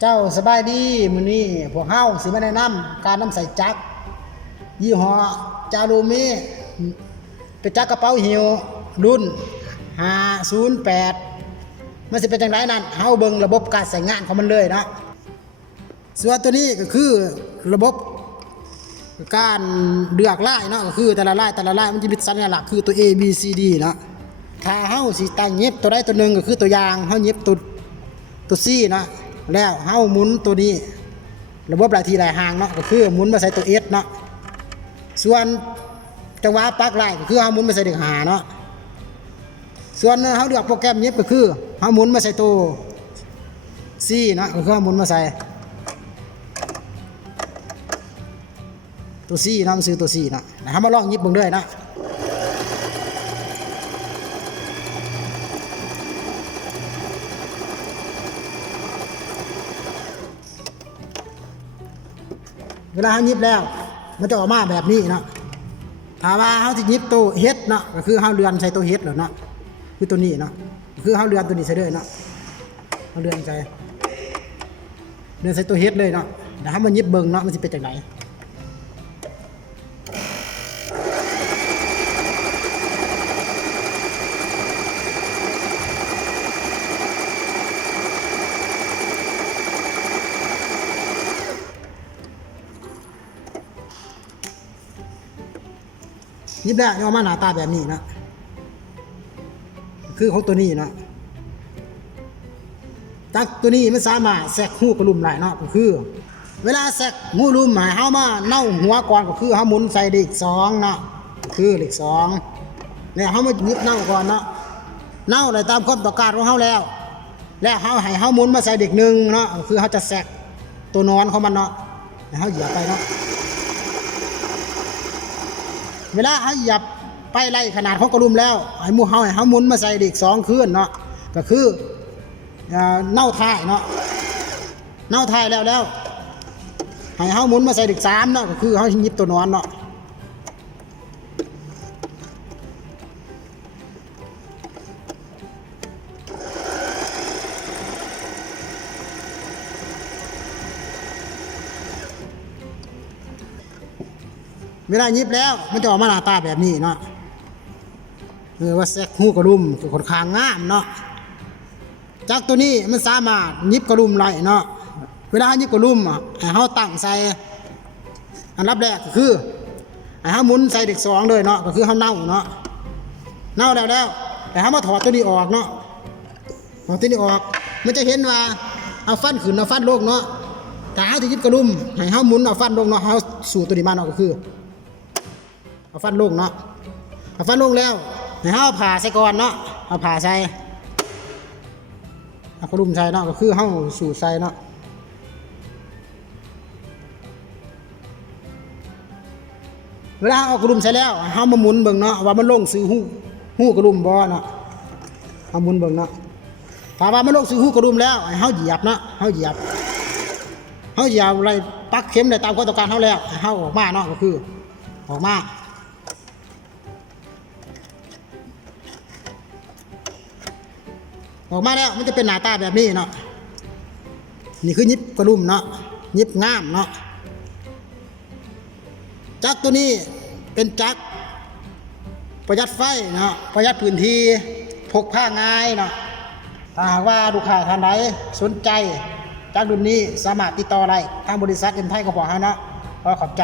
เจ้าสบายดีมื้อนี้พวกเฮาสิมาแนะนำการนำใส่จักรยี่ห้อจารูมิเป็นจักรกระเป๋าหิ้วรุ่น508มันสิเป็นจังไดนั้นเฮาเบิ่งระบบการใช้งานของมันเลยเนาะส่วนตัวนี้ก็คือระบบการเลือกลายเนาะก็คือแต่ละลายมันจะมีสัญลักษณ์คือตัว A B C D เนาะถ้าเฮาสิตั้งเย็บตัวใดตัวหนึ่งก็คือตัวอย่างเฮาเย็บตัว C เนาะแล้วเฮาหมุนตัวนี้ระบบหลายทีหลายหางเนาะก็คือหมุนมาใส่ตัว S เนาะส่วนจังหวะปักลายก็คือเฮาหมุนมาใส่เด็กหาเนาะส่วนเฮาเลือกโปรแกรมเย็บก็คือเฮาหมุนมาใส่ตัว C เนาะก็คือเฮาหมุนมาใส่ตัว C เนาะมันซื้อตัว C เนาะแล้วเฮามาลองเย็บเบิ่งด้วยเนาะเวลาเขายิบแล้วมันจะออกมาแบบนี้เนาะถ้าว่าเขาจะยิบตัวเฮ็ดเนาะก็คือเขาเรือนใส่ตัวเฮ็ดเหรอเนาะคือตัวนี้เนาะคือเขาเรือนตัวนี้ใส่เลยเนาะเขาเรือนใส่ตัวเฮ็ดเลยเนาะเดี๋ยวเขามายิบเบิ่งเนาะมันจะเป็นจากไหนยิบแล้วออกมาหน้าตาแบบนี้นะคือของตัวนี้นะจักตัวนี้มันสามารถแทรกหูกระลุ่มได้เนาะก็คือเวลาแทรกหูกระลุ่มหมายเฮามาเน่าหัวก่อนก็คือเฮาหมุนใส่เลข2เนาะคือเลข2แล้วเฮามายิบเน่าก่อนเนาะเน่าได้ตามความต้องการของเฮาแล้วเฮาให้เฮาหมุนมาใส่เลข1เนาะก็คือเฮาจะแทรกตัวนอนของมันเนาะแล้วเฮาเหยียบไปเนาะเวลาเขาหยับไปไล่ขนาดของกระดุมแล้วให้หมูเขาหมุนมาใส่เด็ก2คืนเนาะก็คือเน่าท้ายเนาะเน่าท้ายแล้วให้เขาหมุนมาใส่เด็ก3เนาะก็คือเขาหยิบตัวนอนเนาะเวลายิบแล้วมันจะออกมาหน้าตาแบบนี้เนาะว่าแซกหูกระดุมคือค่อนข้างงามเนาะจากตัวนี้มันสามารถยิบกระดุมได้เนาะเวลายิบกระดุมให้เฮาตั้งใส่อันดับแรกก็คือให้เฮาหมุนใส่เด็ก2เลยเนาะก็คือเฮาเน่าเนาะเน่าแล้วแต่เฮามาถอดตัวนี้ออกเนาะถอดตัวนี้ออกมันจะเห็นว่าเอาฟันขึ้นเอาฟันลงเนาะถ้าเฮาจะยิบกระดุมให้เฮาหมุนเอาฟันลงเนาะเฮาสู่ตัวนี้มาเนาะก็คือเอาฟันลงเนาะเอาฟันลงแล้วให้เฮาผ่าใส่ก่อนเนาะเอาผ่าใส่เอากระดุมใส่เนาะก็คือเฮาสู่ใส่เนาะเวลาเอากระดุมใส่แล้วเฮามาหมุนเบิ่งเนาะว่ามันลงซื้อหูกระดุมบ่เนาะเอาหมุนเบิ่งเนาะถ้าว่ามันลงซื้อหูกระดุมแล้วให้เฮาเหยียบเนาะเฮาเหยียบอะไรปักเข็มได้ตามความต้องการเฮาแล้วให้เฮาออกมาเนาะก็คือออกมาแล้วมันจะเป็นหน้าตาแบบนี้เนาะนี่คือยิบกระดุมเนาะยิบง่ามเนาะจักรตัวนี้เป็นจักรประหยัดไฟเนาะประหยัดพื้นที่พกพาง่ายเนาะถ้าหากว่าลูกค้าท่านใดสนใจจักรรุ่นนี้สามารถติดต่อได้ทางบริษัทเอ็นไทยก็พอเนาะขอขอบใจ